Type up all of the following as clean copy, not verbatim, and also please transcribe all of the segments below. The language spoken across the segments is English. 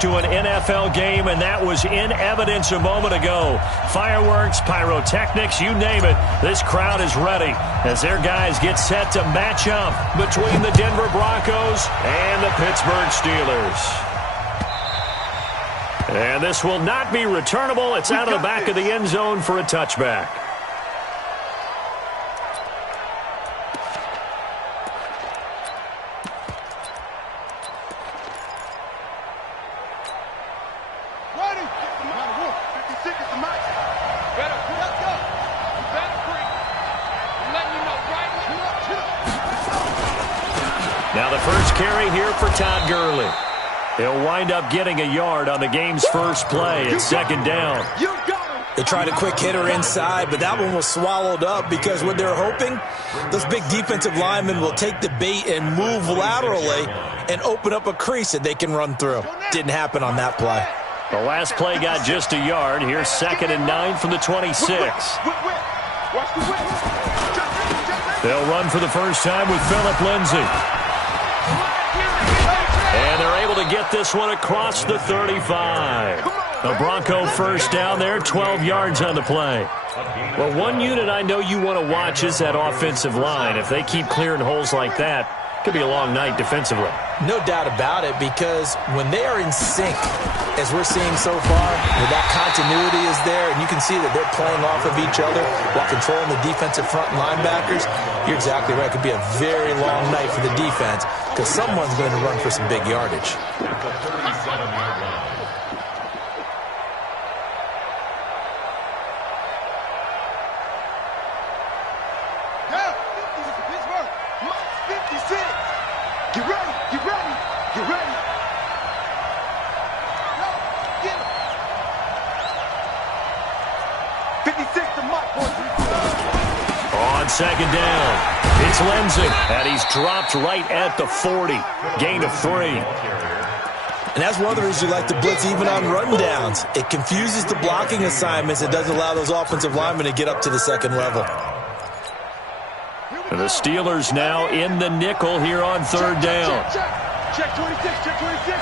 To an NFL game, and that was in evidence a moment ago. Fireworks, pyrotechnics, you name it. This crowd is ready as their guys get set to match up between the Denver Broncos and the Pittsburgh Steelers. And this will not be returnable. It's out of the back of the end zone for a touchback. Now the first carry here for Todd Gurley. He'll wind up getting a yard on the game's first play. It's second down. They tried a quick hitter inside, but that one was swallowed up because what they're hoping, those big defensive linemen will take the bait and move laterally and open up a crease that they can run through. Didn't happen on that play. The last play got just a yard. Here's 2nd and 9 from the 26. They'll run for the first time with Phillip Lindsay. And they're able to get this one across the 35. The Bronco first down there, 12 yards on the play. Well, one unit I know you want to watch is that offensive line. If they keep clearing holes like that, it could be a long night defensively. No doubt about it, because when they are in sync, as we're seeing so far, where that continuity is there, and you can see that they're playing off of each other while controlling the defensive front linebackers, you're exactly right. It could be a very long night for the defense because someone's going to run for some big yardage. Second down. It's Lindsay, and he's dropped right at the 40. Gain of 3. And that's one of the reasons you like to blitz even on rundowns. It confuses the blocking assignments. It doesn't allow those offensive linemen to get up to the second level. And the Steelers now in the nickel here on third down. Check 26, check 26.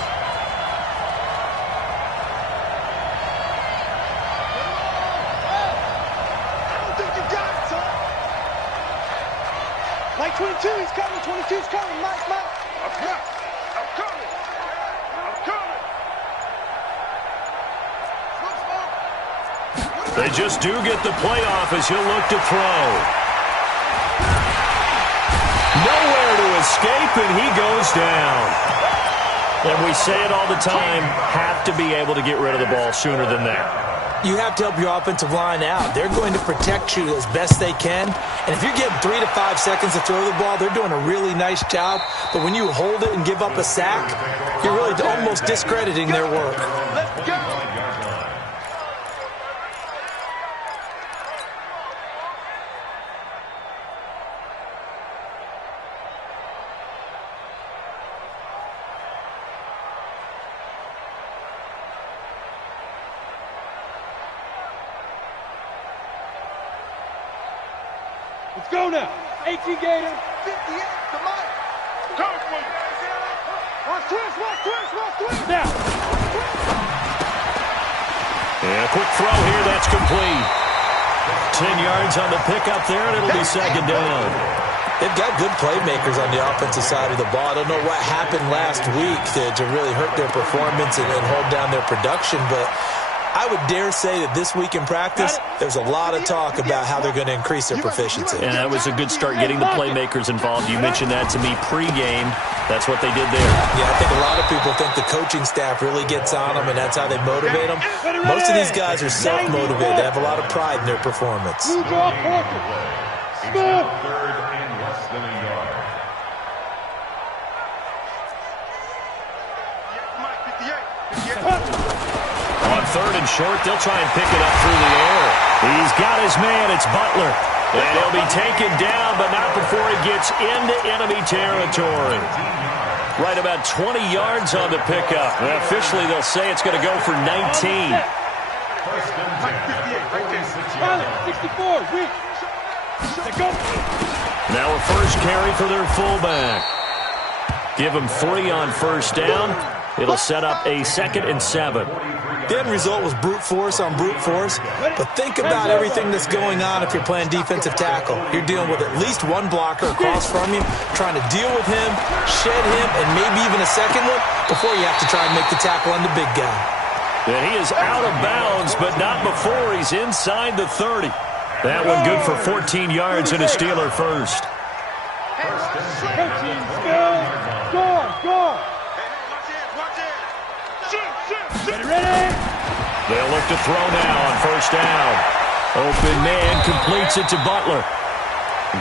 Like 22, he's coming. 22's coming. Mike. I'm coming. They just do get the playoff as he'll look to throw. Nowhere to escape, and he goes down. And we say it all the time, have to be able to get rid of the ball sooner than that. You have to help your offensive line out. They're going to protect you as best they can. And if you're getting 3 to 5 seconds to throw the ball, they're doing a really nice job. But when you hold it and give up a sack, you're really almost discrediting their work. Let's go. Let's go now. 18 Gator. 58 to Mike. Go for it. Watch twist. Now. And a quick throw here. That's complete. 10 yards on the pickup there, and it'll be second down. They've got good playmakers on the offensive side of the ball. I don't know what happened last week to really hurt their performance and hold down their production, but I would dare say that this week in practice, there's a lot of talk about how they're going to increase their proficiency. And that was a good start, getting the playmakers involved. You mentioned that to me pregame. That's what they did there. Yeah, I think a lot of people think the coaching staff really gets on them, and that's how they motivate them. Most of these guys are self-motivated. They have a lot of pride in their performance. Third and less than a yard. On third and short, they'll try and pick it up through the air. He's got his man. It's Butler. And he'll be taken down, but not before he gets into enemy territory. Right about 20 yards on the pickup. And officially, they'll say it's going to go for 19. Now a first carry for their fullback. Give him 3 on first down. It'll set up a 2nd and 7. The end result was brute force on brute force, but think about everything that's going on if you're playing defensive tackle. You're dealing with at least one blocker across from you, trying to deal with him, shed him, and maybe even a second one before you have to try and make the tackle on the big guy. And he is out of bounds, but not before he's inside the 30. That one good for 14 yards and a Steeler first. Ready? They'll look to throw now on 1st down. Open man completes it to Butler.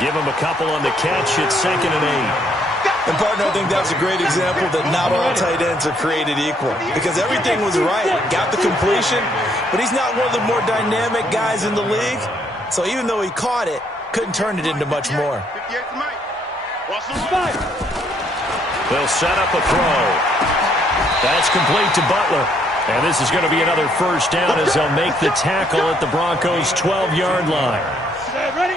Give him a couple on the catch. It's 2nd and 8. And, partner, I think that's a great example that not all tight ends are created equal. Because everything was right. Got the completion, but he's not one of the more dynamic guys in the league. So even though he caught it, couldn't turn it into much more. They'll set up a throw. That's complete to Butler. And this is going to be another 1st down as they'll make the tackle at the Broncos' 12-yard line.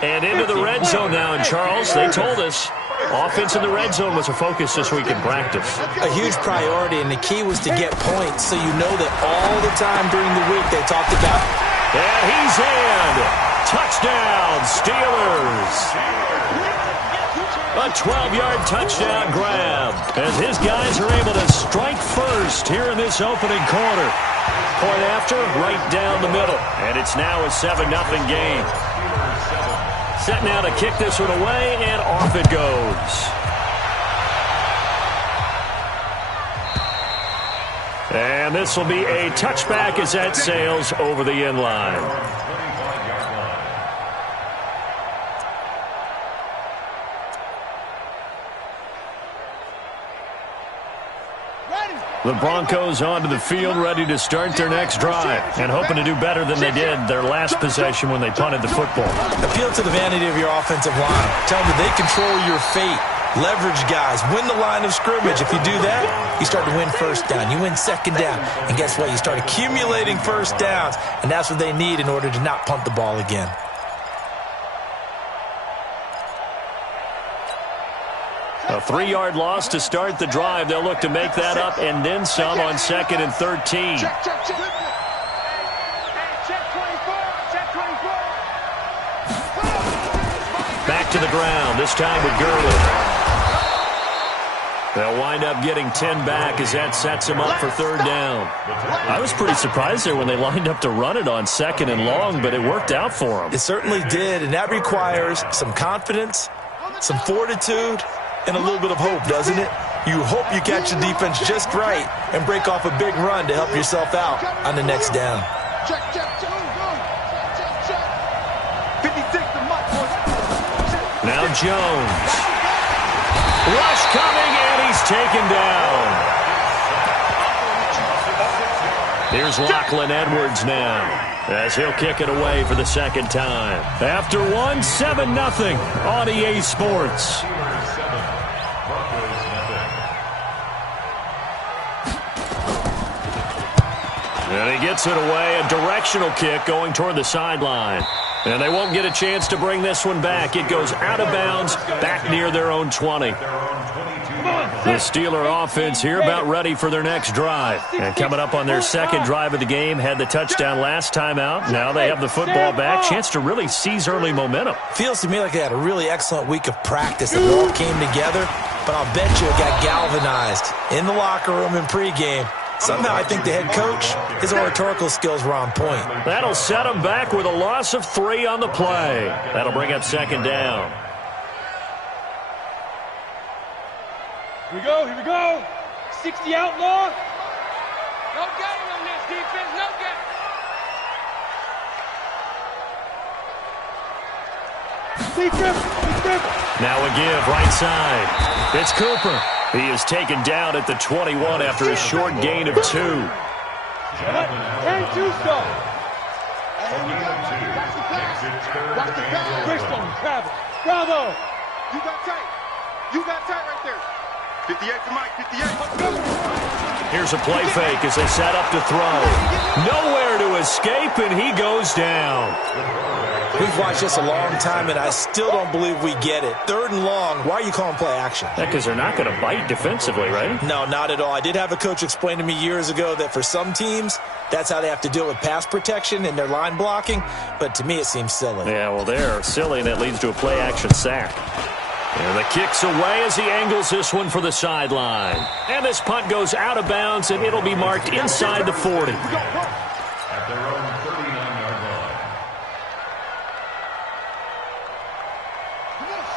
And into the red zone now. And, Charles, they told us offense in the red zone was a focus this week in practice. A huge priority, and the key was to get points so you know that all the time during the week they talked about. And he's in. Touchdown, Steelers. A 12-yard touchdown grab as his guys are able to strike first here in this opening quarter. Point after, right down the middle. And it's now a 7-0 game. Set now to kick this one away, and off it goes. And this will be a touchback as that sails over the end line. The Broncos onto the field, ready to start their next drive, and hoping to do better than they did their last possession when they punted the football. Appeal to the vanity of your offensive line. Tell them that they control your fate. Leverage guys. Win the line of scrimmage. If you do that, you start to win 1st down. You win 2nd down. And guess what? You start accumulating 1st downs, and that's what they need in order to not punt the ball again. A 3-yard loss to start the drive. They'll look to make that up and then some on 2nd and 13. Back to the ground, this time with Gurley. They'll wind up getting 10 back as that sets him up for 3rd down. I was pretty surprised there when they lined up to run it on 2nd and long, but it worked out for them. It certainly did, and that requires some confidence, some fortitude, and a little bit of hope, doesn't it? You hope you catch the defense just right and break off a big run to help yourself out on the next down. Now Jones. Rush coming, and he's taken down. Here's Lachlan Edwards now, as he'll kick it away for the 2nd time. After one, 7-0 on EA Sports. And he gets it away, a directional kick going toward the sideline. And they won't get a chance to bring this one back. It goes out of bounds, back near their own 20. The Steeler offense here about ready for their next drive. And coming up on their 2nd drive of the game, had the touchdown last time out. Now they have the football back. Chance to really seize early momentum. Feels to me like they had a really excellent week of practice. It all came together, but I'll bet you it got galvanized in the locker room in pregame. Somehow I think the head coach, his oratorical skills were on point. That'll set him back with a loss of 3 on the play. That'll bring up 2nd down. Here we go. 60 outlaw. No game on this defense, no game. Now a give, right side. It's Cooper. He is taken down at the 21 after a short gain of 2. And 2 stop. Watch the pass. Bristol, Travis. Bravo. You got tight right there. 58 to Mike, 58. Here's a play fake as they set up to throw. Nowhere to escape, and he goes down. We've watched this a long time, and I still don't believe we get it. 3rd and long, why are you calling play action? Because they're not going to bite defensively, right? No, not at all. I did have a coach explain to me years ago that for some teams, that's how they have to deal with pass protection and their line blocking, but to me it seems silly. Yeah, well, they're silly, and that leads to a play action sack. And the kick's away as he angles this one for the sideline. And this punt goes out of bounds, and it'll be marked inside the 40. At their own 39-yard line.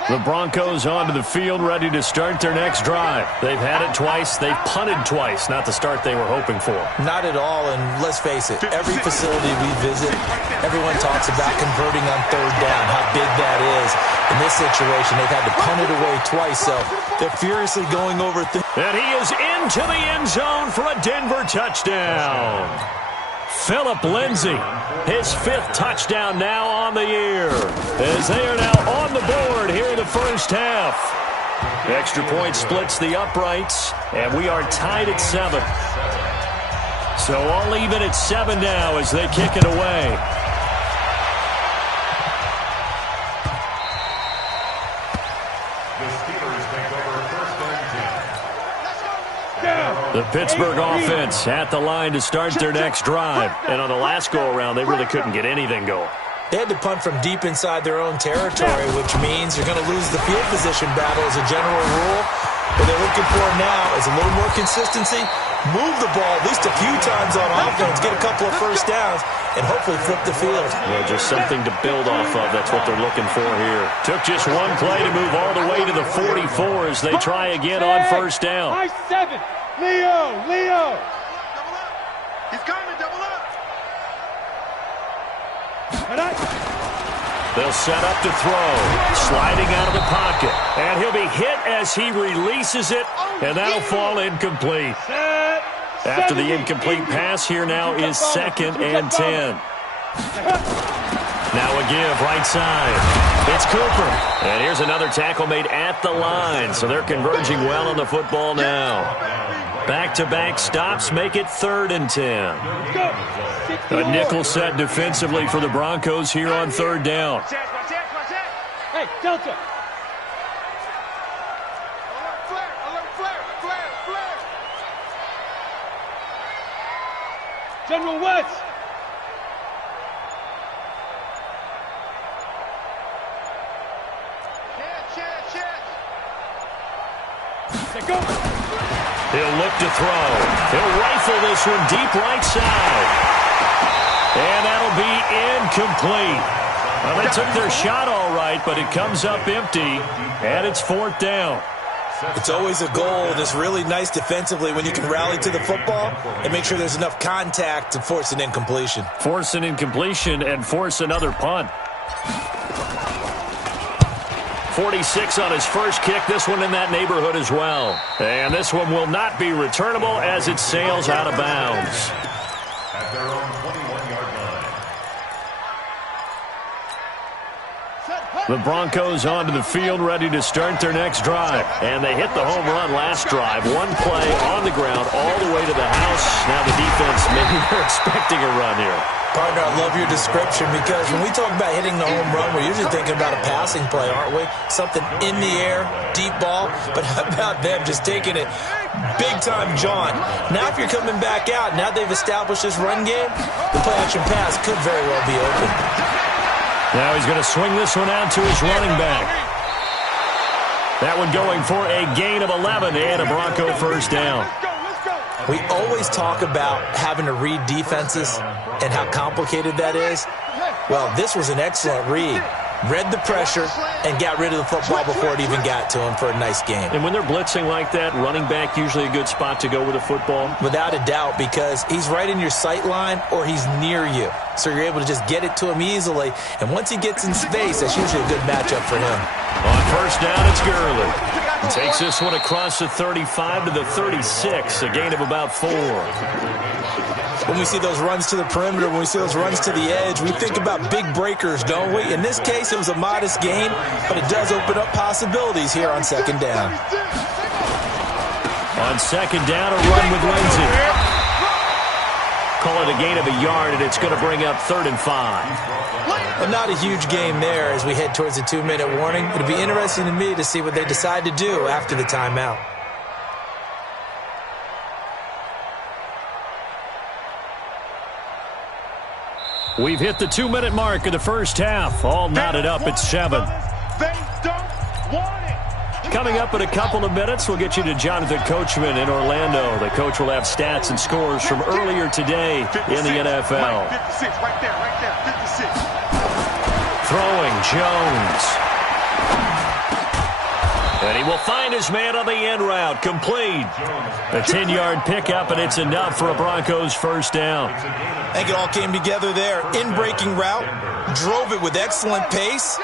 The Broncos onto the field, ready to start their next drive. They've had it twice. They've punted twice. Not the start they were hoping for. Not at all, and let's face it, every facility we visit, everyone talks about converting on 3rd down, how big that is. In this situation, they've had to punt it away twice, so they're furiously going over things. And he is into the end zone for a Denver touchdown. Phillip Lindsay, his 5th touchdown now on the year, as they are now on the board here in the first half. Extra point splits the uprights, and we are tied at 7. So all even at 7 now as they kick it away. The Pittsburgh offense at the line to start their next drive. And on the last go-around, they really couldn't get anything going. They had to punt from deep inside their own territory, which means you're going to lose the field position battle as a general rule. What they're looking for now is a little more consistency, move the ball at least a few times on offense, get a couple of first downs, and hopefully flip the field. Well, just something to build off of. That's what they're looking for here. Took just one play to move all the way to the 44 as they try again on first down. High 7. Leo. Double up. He's coming, double up. They'll set up to throw. Sliding out of the pocket. And he'll be hit as he releases it. And that'll fall incomplete. After the incomplete pass, here now is 2nd and 10. Now a give right side. It's Cooper. And here's another tackle made at the line. So they're converging well on the football now. Back-to-back stops make it 3rd and 10. A nickel set defensively for the Broncos here on 3rd down. Hey, Delta. General West. He'll look to throw. He'll rifle this one deep right side. And that'll be incomplete. Well, they took their shot all right, but it comes up empty, and it's 4th down. It's always a goal, and it's really nice defensively when you can rally to the football and make sure there's enough contact to force an incompletion. Force an incompletion and force another punt. 46 on his first kick. This one in that neighborhood as well. And this one will not be returnable as it sails out of bounds. At their own 21-yard line. The Broncos onto the field, ready to start their next drive. And they hit the home run last drive. One play on the ground all the way to the house. Now the defense, maybe they're expecting a run here. Partner, I love your description because when we talk about hitting the home run, we're usually thinking about a passing play, aren't we? Something in the air, deep ball. But how about them just taking it big-time jaunt? Now if you're coming back out, now they've established this run game, the play-action pass could very well be open. Now he's going to swing this one out to his running back. That one going for a gain of 11 and a Bronco first down. We always talk about having to read defenses and how complicated that is. Well, this was an excellent read. Read the pressure and got rid of the football before it even got to him for a nice game. And when they're blitzing like that, running back usually a good spot to go with the football? Without a doubt, because he's right in your sight line or he's near you. So you're able to just get it to him easily. And once he gets in space, that's usually a good matchup for him. On first down, it's Gurley. He takes this one across the 35 to the 36, a gain of about 4. When we see those runs to the perimeter, when we see those runs to the edge, we think about big breakers, don't we? In this case, it was a modest gain, but it does open up possibilities here on second down. On second down, a run with Lindsey. Call it a gain of a yard, and it's going to bring up 3rd and 5. Well, not a huge game there as we head towards the 2-minute warning. It'll be interesting to me to see what they decide to do after the timeout. We've hit the 2-minute mark of the first half. All knotted up at 7. Coming up in a couple of minutes, we'll get you to Jonathan Coachman in Orlando. The coach will have stats and scores from earlier today in the NFL. 56, right there, 56. Throwing, Jones. And he will find his man on the end route. Complete. A 10-yard pickup, and it's enough for a Broncos first down. I think it all came together there. In-breaking route, drove it with excellent pace.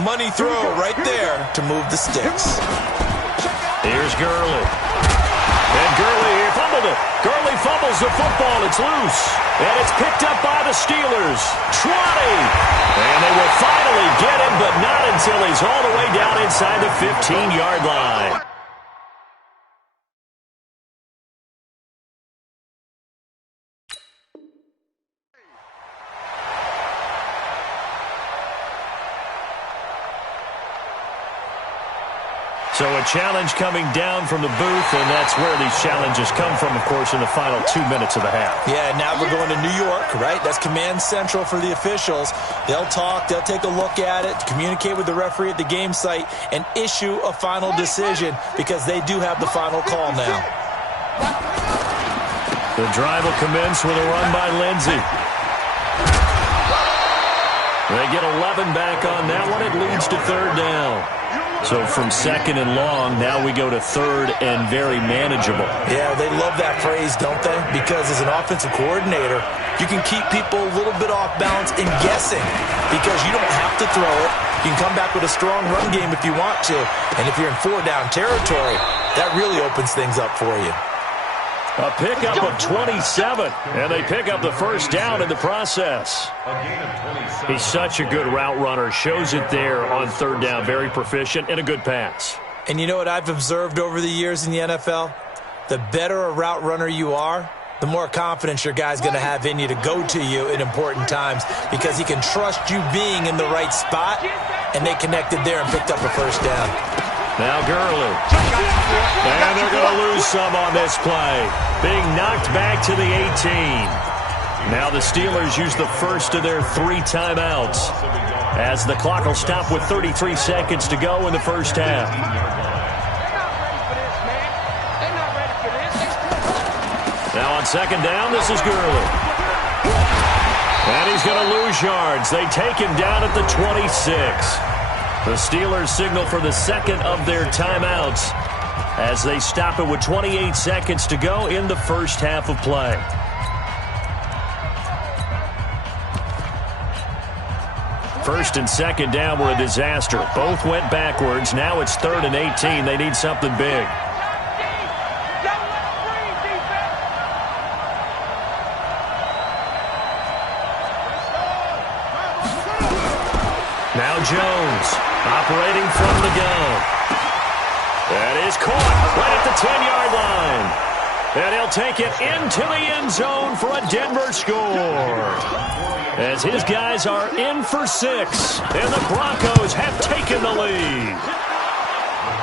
Money throw right there to move the sticks. Here's Gurley. And Gurley fumbled it. Gurley fumbles the football. It's loose. And it's picked up by the Steelers. 20. And they will finally get him, but not until he's all the way down inside the 15-yard line. So a challenge coming down from the booth, and that's where these challenges come from, of course, in the final 2 minutes of the half. Yeah, now we're going to New York, right? That's command central for the officials. They'll talk, they'll take a look at it, communicate with the referee at the game site, and issue a final decision because they do have the final call now. The drive will commence with a run by Lindsey. They get 11 back on that one. It leads to 3rd down. So from 2nd and long, now we go to 3rd and very manageable. Yeah, they love that phrase, don't they? Because as an offensive coordinator, you can keep people a little bit off balance and guessing because you don't have to throw it. You can come back with a strong run game if you want to. And if you're in 4-down territory, that really opens things up for you. A pickup of 27, and they pick up the first down in the process. He's such a good route runner. Shows it there on 3rd down. Very proficient and a good pass. And you know what I've observed over the years in the NFL? The better a route runner you are, the more confidence your guy's going to have in you to go to you in important times because he can trust you being in the right spot, and they connected there and picked up a first down. Now Gurley. And they're going to lose some on this play. Being knocked back to the 18. Now the Steelers use the first of their 3 timeouts as the clock will stop with 33 seconds to go in the first half. Now on 2nd down, this is Gurley. And he's going to lose yards. They take him down at the 26. The Steelers signal for the 2nd of their timeouts as they stop it with 28 seconds to go in the first half of play. First and 2nd down were a disaster. Both went backwards. Now it's 3rd and 18. They need something big. Now Jones operating from the gun. That is caught right at the 10-yard line. And he'll take it into the end zone for a Denver score. As his guys are in for 6. And the Broncos have taken the lead.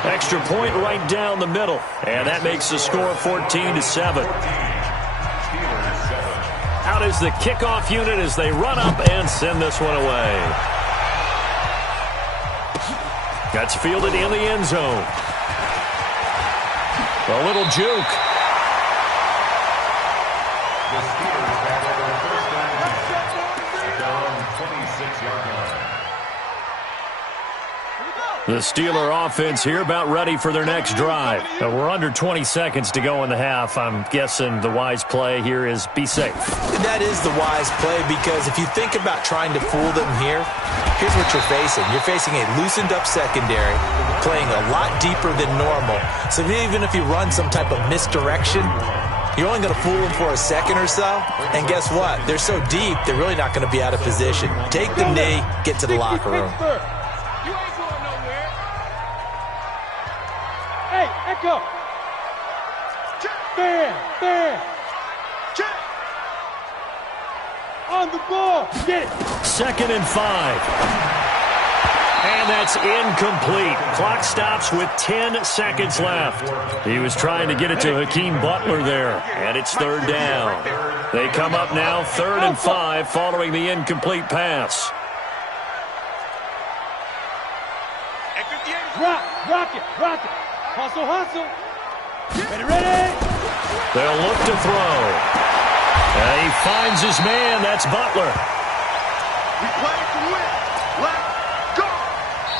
Extra point right down the middle. And that makes the score 14-7. Out is the kickoff unit as they run up and send this one away. That's fielded in the end zone. A little juke. The Steeler offense here about ready for their next drive. We're under 20 seconds to go in the half. I'm guessing the wise play here is be safe. That is the wise play because if you think about trying to fool them here, here's what you're facing. You're facing a loosened up secondary, playing a lot deeper than normal. So even if you run some type of misdirection, you're only going to fool them for a second or so. And guess what? They're so deep, they're really not going to be out of position. Take the knee, get to the locker room. Fair. Check. On the ball. Get it. 2nd and 5. And that's incomplete. Clock stops with 10 seconds left. He was trying to get it to Hakeem Butler there, and it's 3rd down. They come up now 3rd and 5 following the incomplete pass. Rock it. Hustle. Ready. They'll look to throw. And he finds his man. That's Butler. We play to win. Let's go.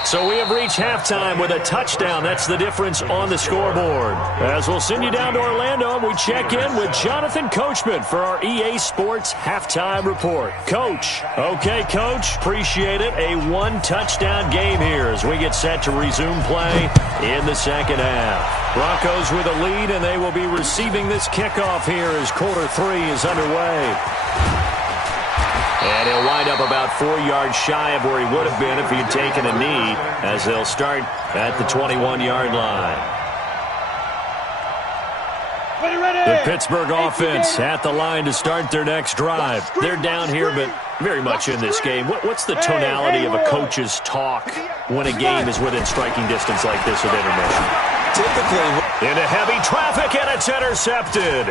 So we have reached halftime with a touchdown. That's the difference on the scoreboard. As we'll send you down to Orlando, we check in with Jonathan Coachman for our EA Sports Halftime Report. Coach. Okay, Coach. Appreciate it. A 1-touchdown game here as we get set to resume play in the second half. Broncos with a lead, and they will be receiving this kickoff here as quarter 3 is underway. And he'll wind up about 4 yards shy of where he would have been if he had taken a knee, as they'll start at the 21-yard line. The Pittsburgh offense at the line to start their next drive. They're down here, but very much in this game. What's the tonality of a coach's talk when a game is within striking distance like this at intermission? Typically, into heavy traffic, and it's intercepted.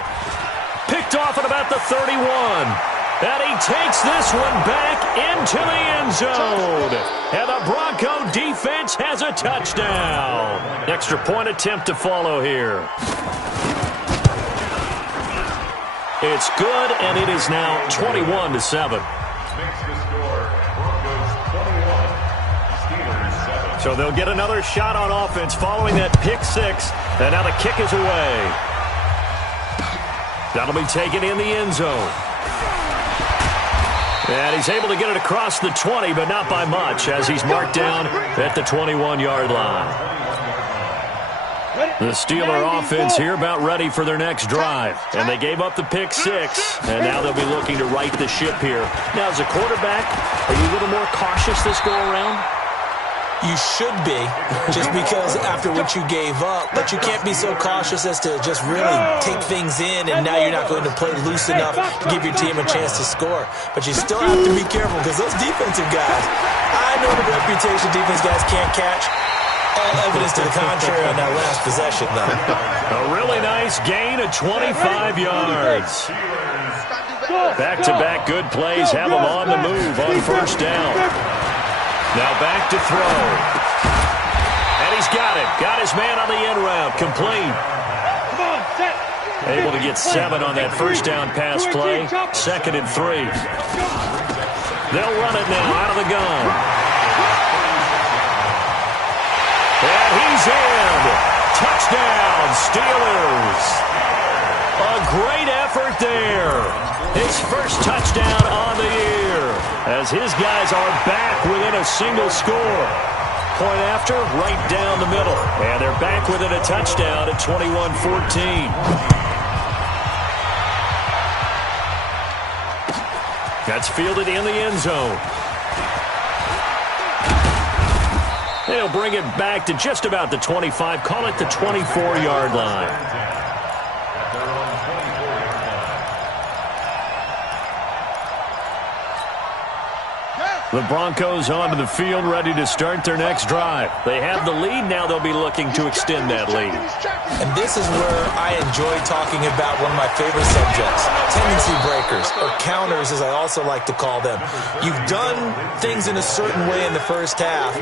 Picked off at about the 31. And he takes this one back into the end zone. And the Bronco defense has a touchdown. Extra point attempt to follow here. It's good, and it is now 21-7. So they'll get another shot on offense following that pick 6. And now the kick is away. That'll be taken in the end zone. And he's able to get it across the 20, but not by much, as he's marked down at the 21-yard line. The Steeler offense here about ready for their next drive. And they gave up the pick 6, and now they'll be looking to right the ship here. Now, as a quarterback, are you a little more cautious this go-around? you should be, just because after what you gave up, but you can't be so cautious as to just really take things in, and now you're not going to play loose enough to give your team a chance to score. But you still have to be careful, because those defensive guys, I know the reputation defense guys can't catch. All evidence to the contrary on that last possession, though. A really nice gain of 25 yards. Back-to-back good plays have them on the move on first down. Now back to throw. And he's got it. Got his man on the end route. Complete. Able to get 7 on that first down pass play. 2nd and 3. They'll run it now out of the gun. And he's in. Touchdown, Steelers. A great effort there. His first touchdown on the year, as his guys are back within a single score. Point after, right down the middle. And they're back within a touchdown at 21-14. That's fielded in the end zone. They'll bring it back to just about the 25. Call it the 24-yard line. The Broncos onto the field, ready to start their next drive. They have the lead. Now they'll be looking to extend that lead. And this is where I enjoy talking about one of my favorite subjects, tendency breakers, or counters, as I also like to call them. You've done things in a certain way in the first half,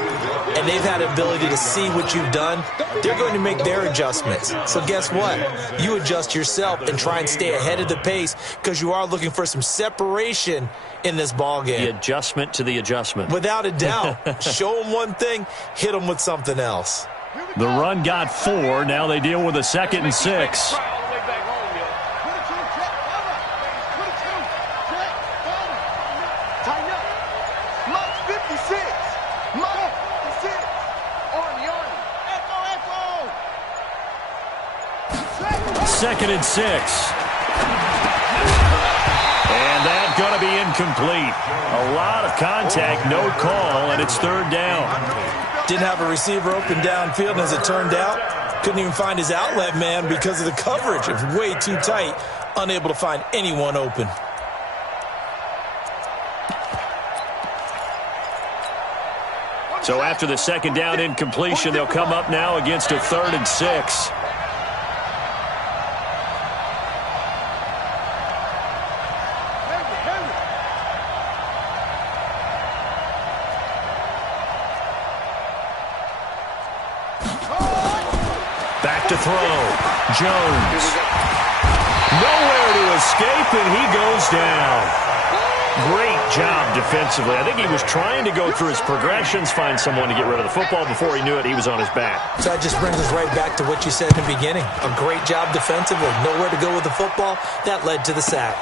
and they've had the ability to see what you've done. They're going to make their adjustments. So guess what? You adjust yourself and try and stay ahead of the pace, because you are looking for some separation in this ball game. The adjustment to the adjustment. Without a doubt. Show them one thing, hit them with something else. The run got 4. Now they deal with a 2nd and 6. Second and 6. And that's going to be incomplete. A lot of contact, no call, and it's 3rd down. Didn't have a receiver open downfield, and as it turned out, Couldn't even find his outlet man because of the coverage. It was way too tight. Unable to find anyone open. So after the second down incompletion, they'll come up now against a 3rd and 6. Back to throw. Jones. Nowhere to escape, and he goes down. Great job defensively. I think he was trying to go through his progressions, find someone to get rid of the football. Before he knew it, he was on his back. So that just brings us right back to what you said in the beginning. A great job defensively. Nowhere to go with the football. That led to the sack.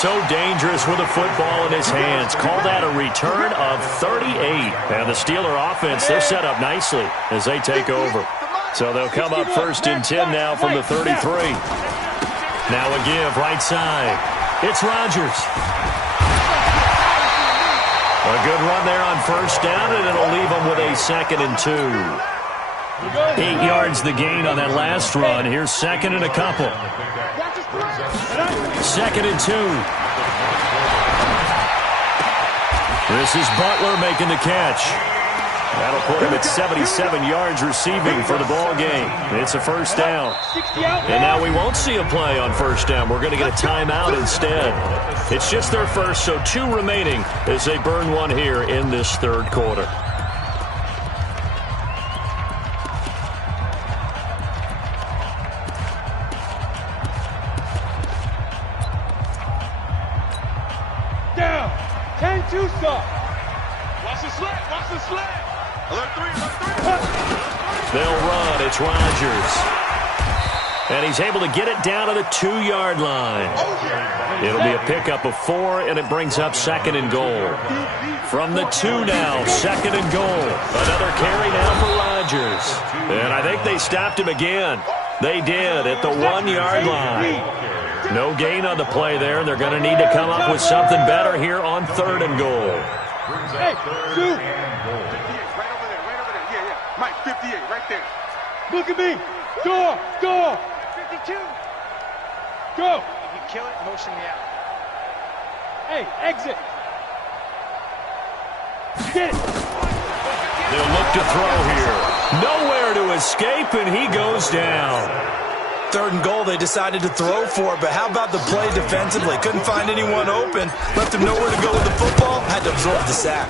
So dangerous with a football in his hands. Call that a return of 38. And the Steeler offense, they're set up nicely as they take over. So they'll come up 1st and 10 now from the 33. Now a give right side. It's Rodgers. A good run there on 1st down, and it'll leave them with a 2nd and 2. 8 yards the gain on that last run. Here's 2nd and a couple. 2nd and 2. This is Butler making the catch. That'll put him at 77 yards receiving for the ball game. It's a 1st down. And now we won't see a play on 1st down. We're going to get a timeout instead. It's just their first, so 2 remaining as they burn one here in this 3rd quarter. Down. 10-2 stop. Watch the slant. Watch the slant. Alert 3. They'll run. It's Rodgers. And he's able to get it down to the 2-yard line. It'll be a pickup of 4, and it brings up 2nd and goal. From the 2 now, 2nd and goal. Another carry now for Rodgers. And I think they stopped him again. They did at the 1-yard line. No gain on the play there. They're going to need to come up with something better here on 3rd and goal. Hey, 2. 58, right over there. Yeah. Mike, 58, right there. Look at me. Door. 52. Go. If you kill it, motion me out. Hey, exit. Get it. They'll look to throw here. Nowhere to escape, and he goes down. 3rd and goal, they decided to throw for it, but how about the play defensively? Couldn't find anyone open, left him nowhere to go with the football, had to absorb the sack.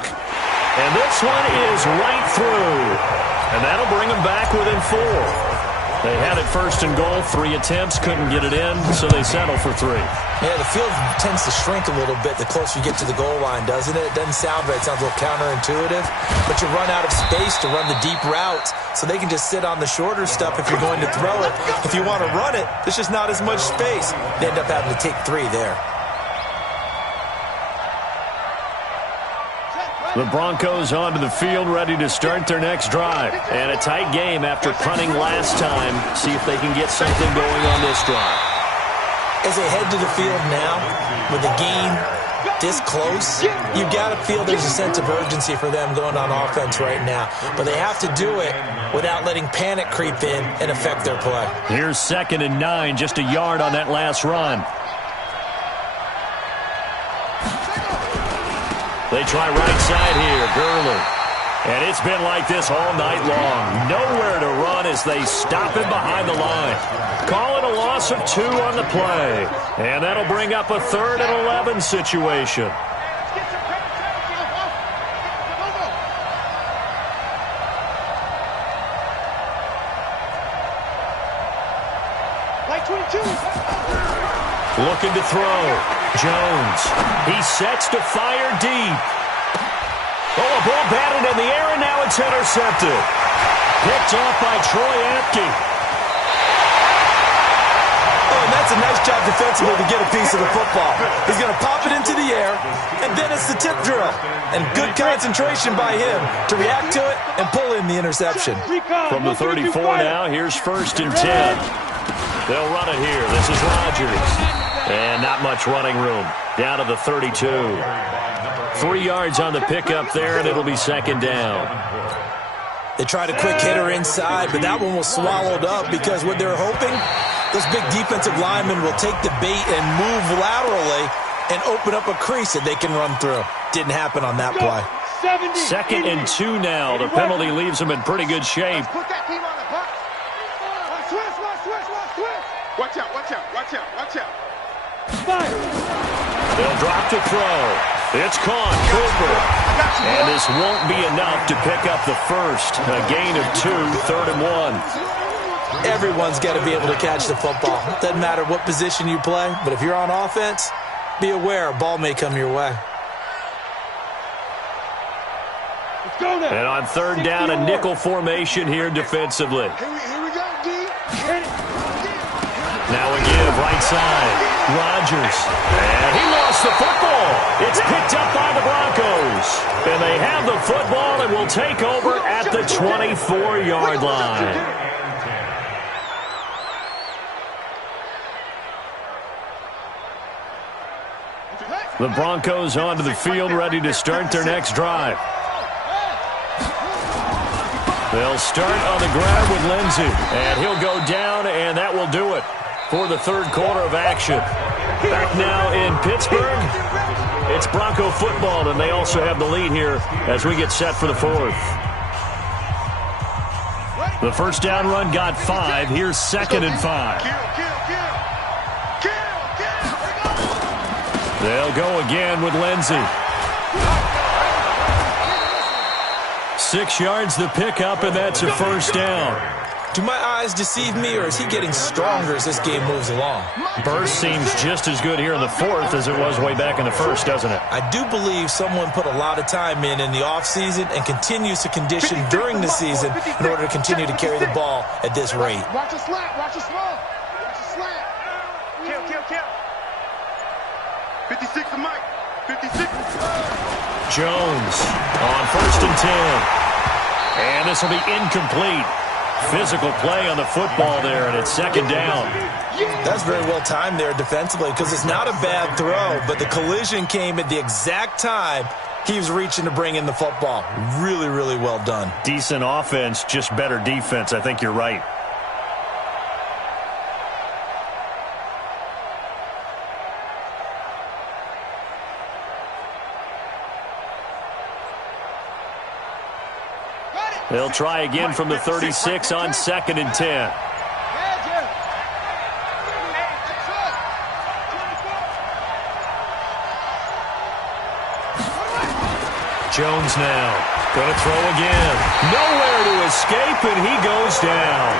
And this one is right through, and that'll bring them back within 4. They had it 1st and goal, 3 attempts, couldn't get it in, so they settle for 3. Yeah, the field tends to shrink a little bit the closer you get to the goal line, doesn't it? It doesn't sound right. It sounds a little counterintuitive, but you run out of space to run the deep routes, so they can just sit on the shorter stuff if you're going to throw it. If you want to run it, there's just not as much space. They end up having to take 3 there. The Broncos onto the field, ready to start their next drive. And a tight game after punting last time. See if they can get something going on this drive. As they head to the field now, with the game this close, you got to feel there's a sense of urgency for them going on offense right now. But they have to do it without letting panic creep in and affect their play. Here's 2nd and 9, just a yard on that last run. They try right side here, Gurley. And it's been like this all night long. Nowhere to run as they stop him behind the line. Call it a loss of 2 on the play. And that'll bring up a 3rd and 11 situation. Like 22. Looking to throw. Jones. He sets to fire deep. Oh, a ball batted in the air, and now it's intercepted. Picked off by Troy Apke. Oh, and that's a nice job defensively to get a piece of the football. He's going to pop it into the air, and then it's the tip drill. And good concentration by him to react to it and pull in the interception. From the 34 now, here's 1st and 10. They'll run it here. This is Rodgers. And not much running room. Down to the 32. 3 yards on the pickup there, and it'll be second down. They tried a quick hitter inside, but that one was swallowed up because what they're hoping, those big defensive linemen will take the bait and move laterally and open up a crease that they can run through. Didn't happen on that play. 2nd and 2 now. The penalty leaves them in pretty good shape. Put that team on the box. Switch. Watch out. Fire. They'll drop to throw. It's caught. Cooper. And this won't be enough to pick up the first. A gain of 2, 3rd and 1. Everyone's got to be able to catch the football. Doesn't matter what position you play, but if you're on offense, be aware a ball may come your way. And on 3rd down, a nickel formation here defensively. Here we go, D. Now a give, right side. Rodgers. And he lost the football. It's picked up by the Broncos. And they have the football and will take over at the 24-yard line. The Broncos onto the field, ready to start their next drive. They'll start on the ground with Lindsey, and he'll go down, and that will do it for the 3rd quarter of action. Back now in Pittsburgh, it's Bronco football, and they also have the lead here as we get set for the 4th. The first down run got 5. Here's 2nd and 5. They'll go again with Lindsey. 6 yards the pickup, and that's a first down. Do my eyes deceive me, or is he getting stronger as this game moves along? Burst seems just as good here in the 4th as it was way back in the 1st, doesn't it? I do believe someone put a lot of time in the offseason and continues to condition during the season in order to continue to carry the ball at this rate. Watch a slant. Watch a slant. Kill. 56 to Mike. 56. Jones on 1st and 10. And this will be incomplete. Physical play on the football there, and it's 2nd down. That's very well timed there defensively because it's not a bad throw, but the collision came at the exact time he was reaching to bring in the football. Really, really well done. Decent offense, just better defense. I think you're right. They'll try again from the 36 on 2nd and 10. Jones now. Going to throw again. Nowhere to escape, and he goes down.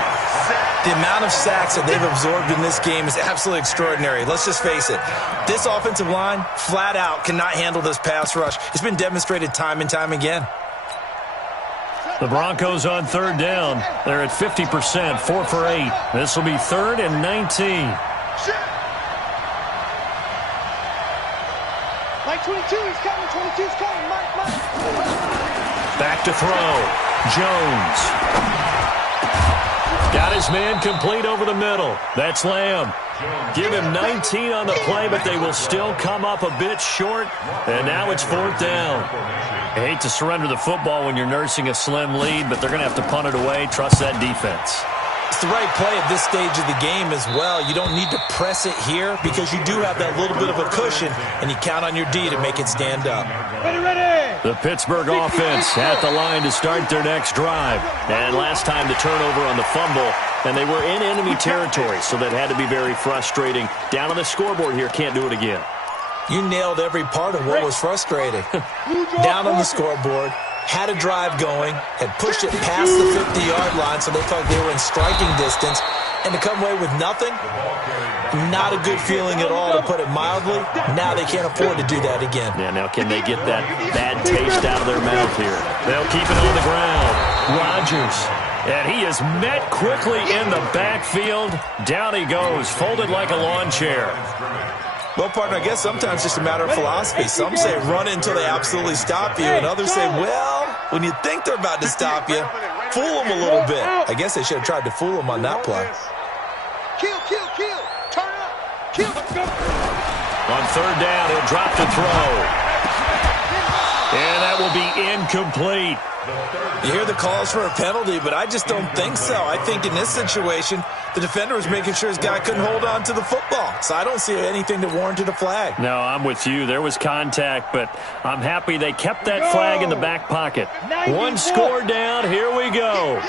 The amount of sacks that they've absorbed in this game is absolutely extraordinary. Let's just face it. This offensive line, flat out, cannot handle this pass rush. It's been demonstrated time and time again. The Broncos on 3rd down. They're at 50%, 4 for 8. This will be 3rd and 19. Mike 22, he's coming. 22's coming. Mike. Back to throw. Jones. Got his man complete over the middle. That's Lamb. Give him 19 on the play, but they will still come up a bit short. And now it's 4th down. I hate to surrender the football when you're nursing a slim lead, but they're going to have to punt it away. Trust that defense. It's the right play at this stage of the game as well. You don't need to press it here because you do have that little bit of a cushion, and you count on your D to make it stand up. Ready. The Pittsburgh offense at the line to start their next drive. And last time the turnover on the fumble, and they were in enemy territory, so that had to be very frustrating. Down on the scoreboard here, can't do it again. You nailed every part of what was frustrating. Down on the scoreboard, had a drive going, had pushed it past the 50-yard line, so they felt they were in striking distance, and to come away with nothing, not a good feeling at all, to put it mildly. Now they can't afford to do that again. Yeah, now can they get that bad taste out of their mouth here? They'll keep it on the ground. Rodgers. And he is met quickly in the backfield. Down he goes, folded like a lawn chair. Well, partner, I guess sometimes it's just a matter of philosophy. Some say run until they absolutely stop you, and others say, well, when you think they're about to stop you, fool them a little bit. I guess they should have tried to fool them on that play. Kill. Turn up. Kill. On 3rd down, he'll drop to throw. will be incomplete. You hear the calls for a penalty, but I just don't think so. I think in this situation, the defender was making sure his guy couldn't hold on to the football. So I don't see anything that warranted a flag. No, I'm with you. There was contact, but I'm happy they kept that flag in the back pocket. One score down. Here we go.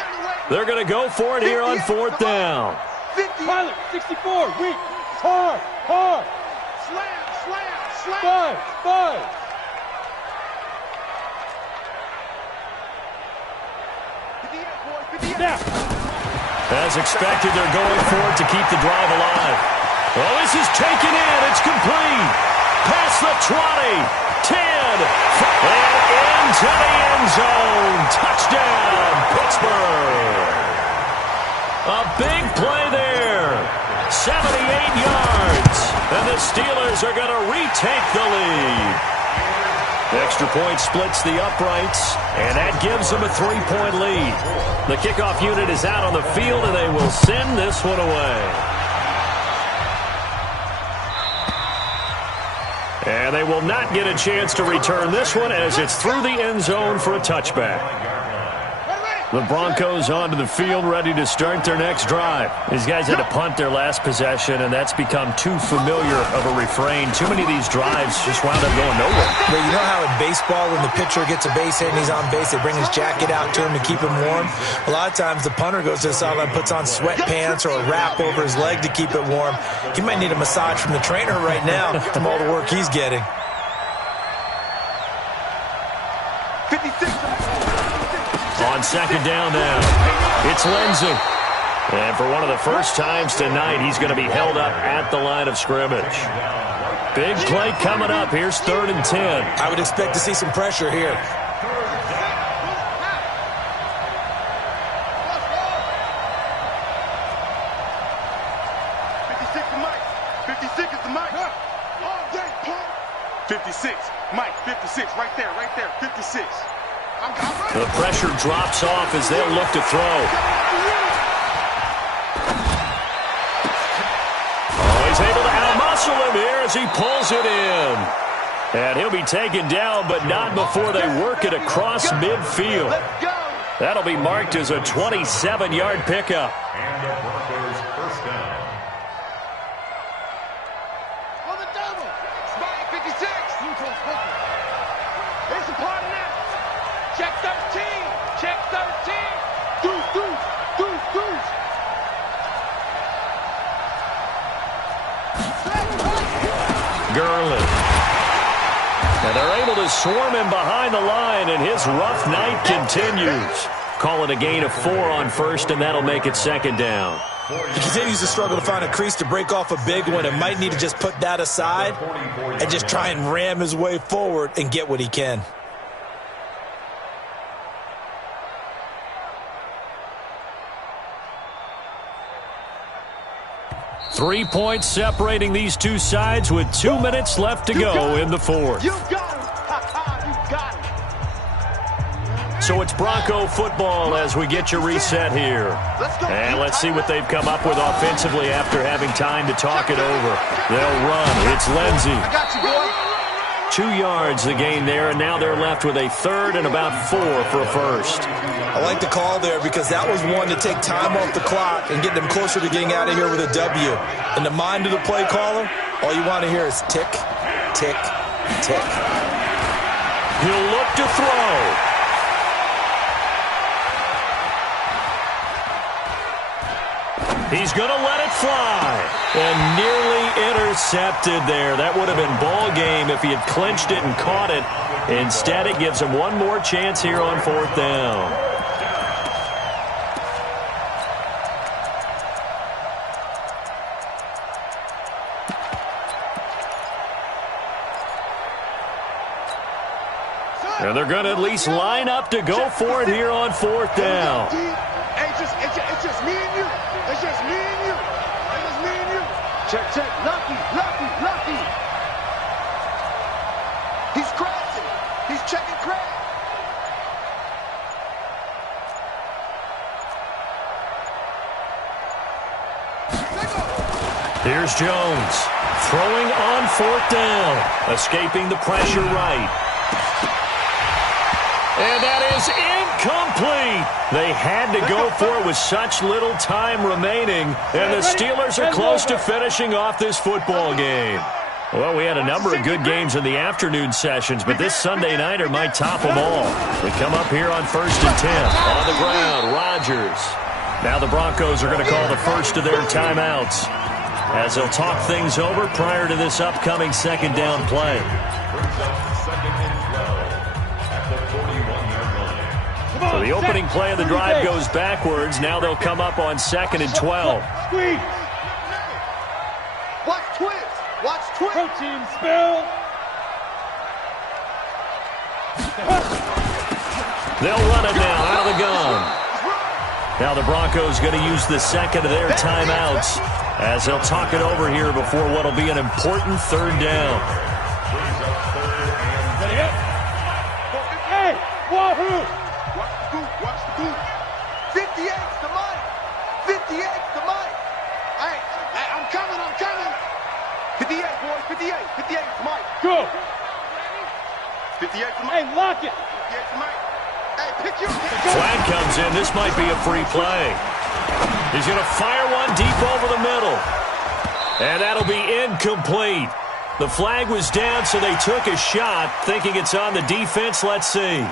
They're going to go for it here on 4th down. 50. 64. Weak. Hard. Hard. Slam. 5. As expected, they're going for it to keep the drive alive. Well, this is taken in. It's complete. Past the 20, 10, and into the end zone. Touchdown, Pittsburgh. A big play there. 78 yards. And the Steelers are going to retake the lead. Extra point splits the uprights, and that gives them a 3-point lead. The kickoff unit is out on the field, and they will send this one away. And they will not get a chance to return this one as it's through the end zone for a touchback. The Broncos onto the field, ready to start their next drive. These guys had to punt their last possession, and that's become too familiar of a refrain. Too many of these drives just wound up going nowhere. But you know how in baseball, when the pitcher gets a base hit and he's on base, they bring his jacket out to him to keep him warm? A lot of times the punter goes to the sideline, puts on sweatpants or a wrap over his leg to keep it warm. He might need a massage from the trainer right now from all the work he's getting. 56. On 2nd down now, it's Lindsey. And for one of the first times tonight, he's going to be held up at the line of scrimmage. Big play coming up. Here's 3rd and 10. I would expect to see some pressure here. Mike, 56, right there, 56. The pressure drops off as they'll look to throw. Oh, he's able to outmuscle him here as he pulls it in. And he'll be taken down, but not before they work it across midfield. That'll be marked as a 27-yard pickup. And the Broncos first down. On the double. Spike 56. It's a part of that. Check 13. Check 13. Deuce. Garland. And they're able to swarm him behind the line, and his rough night continues. Call it a gain of 4 on 1st, and that'll make it 2nd down. He continues to struggle to find a crease to break off a big one and might need to just put that aside and just try and ram his way forward and get what he can. Three points separating these two sides with 2 minutes left to go in the 4th. You got it. You got it. So it's Bronco football as we get you reset here. And let's see what they've come up with offensively after having time to talk it over. They'll run. It's Lindsey. I got you, boy. 2 yards the gain there, and now they're left with a 3rd and about 4 for a first. I like the call there because that was one to take time off the clock and get them closer to getting out of here with a W. In the mind of the play caller, all you want to hear is tick, tick, tick. He'll look to throw. He's going to let it fly. And nearly intercepted there. That would have been ball game if he had clinched it and caught it. Instead, it gives him one more chance here on 4th down. And they're going to at least line up to go for it here on 4th down. It's just me and you. It's just me and you. It's just me and you. Check. Lucky. He's crossing. He's checking crack. Here's Jones. Throwing on 4th down. Escaping the pressure right. And that is incomplete. They had to go for it with such little time remaining. And the Steelers are close to finishing off this football game. Well, we had a number of good games in the afternoon sessions, but this Sunday nighter might top them all. We come up here on 1st and 10. On the ground, Rodgers. Now the Broncos are going to call the first of their timeouts as they'll talk things over prior to this upcoming second down play. So the opening play of the drive goes backwards. Now they'll come up on 2nd and 12. Watch twist. Watch twist. Protein spill. They'll run it now out of the gun. Now the Broncos going to use the second of their timeouts as they'll talk it over here before what will be an important third down. Hey, wahoo! Watch the boot. 58's the mic. 58's the mic. Hey, I'm coming. 58, boys. 58. 58's the mic. Go. 58's the mic. Hey, lock it. 58's the mic. Hey, pick your... Flag comes in. This might be a free play. He's going to fire one deep over the middle. And that'll be incomplete. The flag was down, so they took a shot, thinking it's on the defense. Let's see.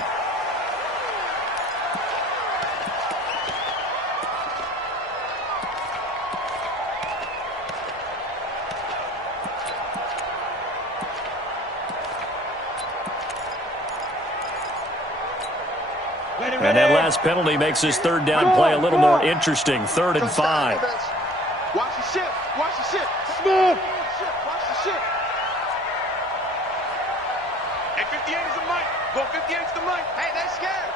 And that last penalty makes this third down play a little more interesting. 3rd and 5. Watch the ship. Watch the ship. Smooth. Watch the ship. Hey, 58 is the mic. Go 58's the mic. Hey, they're scared.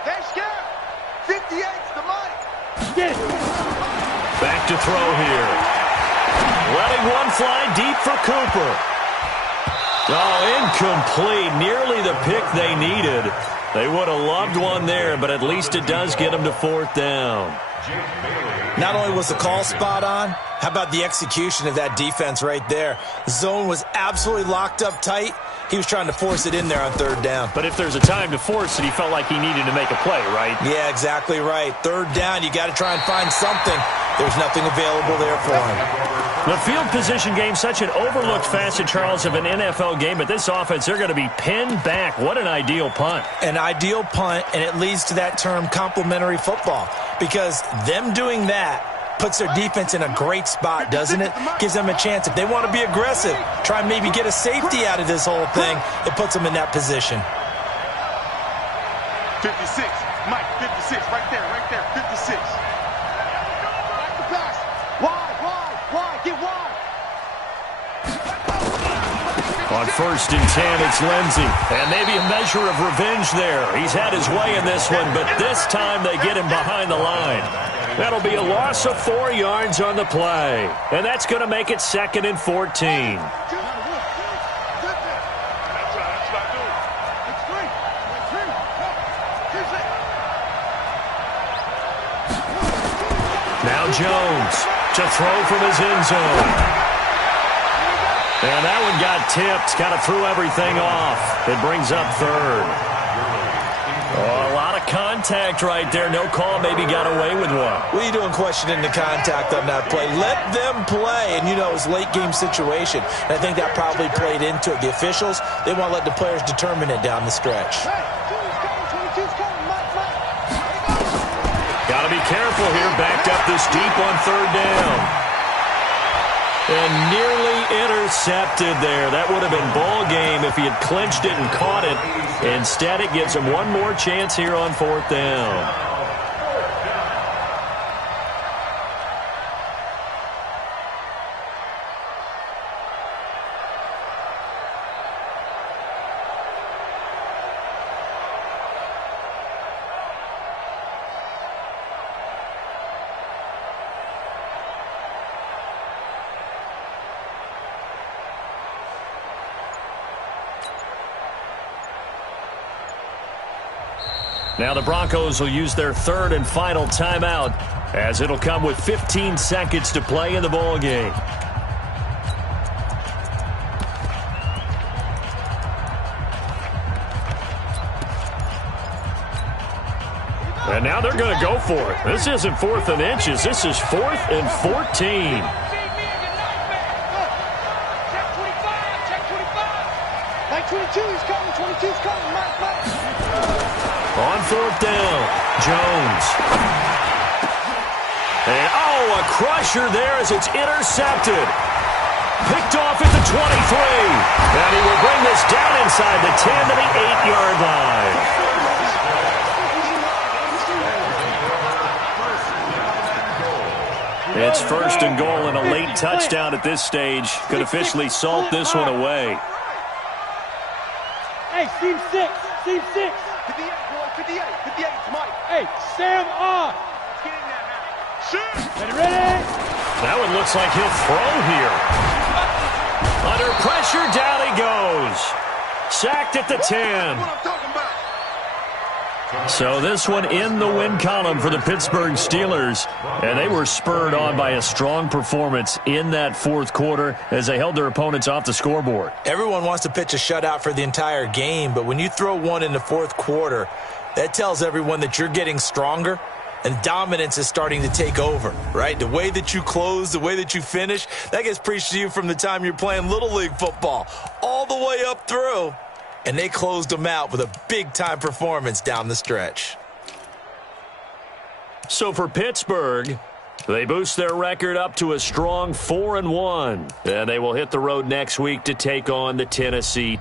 58's the mic. Back to throw here. Letting one fly deep for Cooper. Oh, incomplete. Nearly the pick they needed. They would have loved one there, but at least it does get them to 4th down. Not only was the call spot on, how about the execution of that defense right there? Zone was absolutely locked up tight. He was trying to force it in there on 3rd down. But if there's a time to force it, he felt like he needed to make a play, right? Yeah, exactly right. 3rd down, you got to try and find something. There's nothing available there for him. The field position game, such an overlooked facet, Charles, of an NFL game, but this offense, they're going to be pinned back. What an ideal punt. An ideal punt, and it leads to that term complementary football, because them doing that puts their defense in a great spot, doesn't it? Gives them a chance. If they want to be aggressive, try and maybe get a safety out of this whole thing, it puts them in that position. 56. Mike, 56. Right there. 56. Back to pass. Wide. Get wide. On 1st and 10, it's Lindsey. And maybe a measure of revenge there. He's had his way in this one, but this time they get him behind the line. That'll be a loss of 4 yards on the play. And that's going to make it 2nd and 14. Now Jones to throw from his end zone. And that one got tipped, kind of threw everything off. It brings up 3rd. Oh, a lot of contact right there. No call, maybe got away with one. What are you doing questioning the contact on that play? Let them play. And, you know, it was a late-game situation. And I think that probably played into it. The officials, they want to let the players determine it down the stretch. Got to be careful here. Backed up this deep on 3rd down. And nearly intercepted there. That would have been ball game if he had clinched it and caught it. Instead, it gives him one more chance here on 4th down. Now the Broncos will use their 3rd and final timeout as it'll come with 15 seconds to play in the ball game. And now they're going to go for it. This isn't 4th and inches. This is 4th and 14. Like 22's coming, 22's coming. On 4th down, Jones. And, oh, a crusher there as it's intercepted. Picked off at the 23. And he will bring this down inside the 10 to the 8-yard line. It's 1st and goal, and a late touchdown at this stage could officially salt this one away. Hey, team 6, team 6. 58, boy, 58, 58, Mike. Hey, Sam off. Get in there now. Shoot. Ready? That one looks like he'll throw here. Under pressure, down he goes. Sacked at the 10. That's what I'm talking about. So this one in the win column for the Pittsburgh Steelers. And they were spurred on by a strong performance in that 4th quarter as they held their opponents off the scoreboard. Everyone wants to pitch a shutout for the entire game, but when you throw one in the 4th quarter, that tells everyone that you're getting stronger and dominance is starting to take over, right? The way that you close, the way that you finish, that gets preached to you from the time you're playing Little League football all the way up through. And they closed them out with a big-time performance down the stretch. So for Pittsburgh, they boost their record up to a strong 4-1. And they will hit the road next week to take on the Tennessee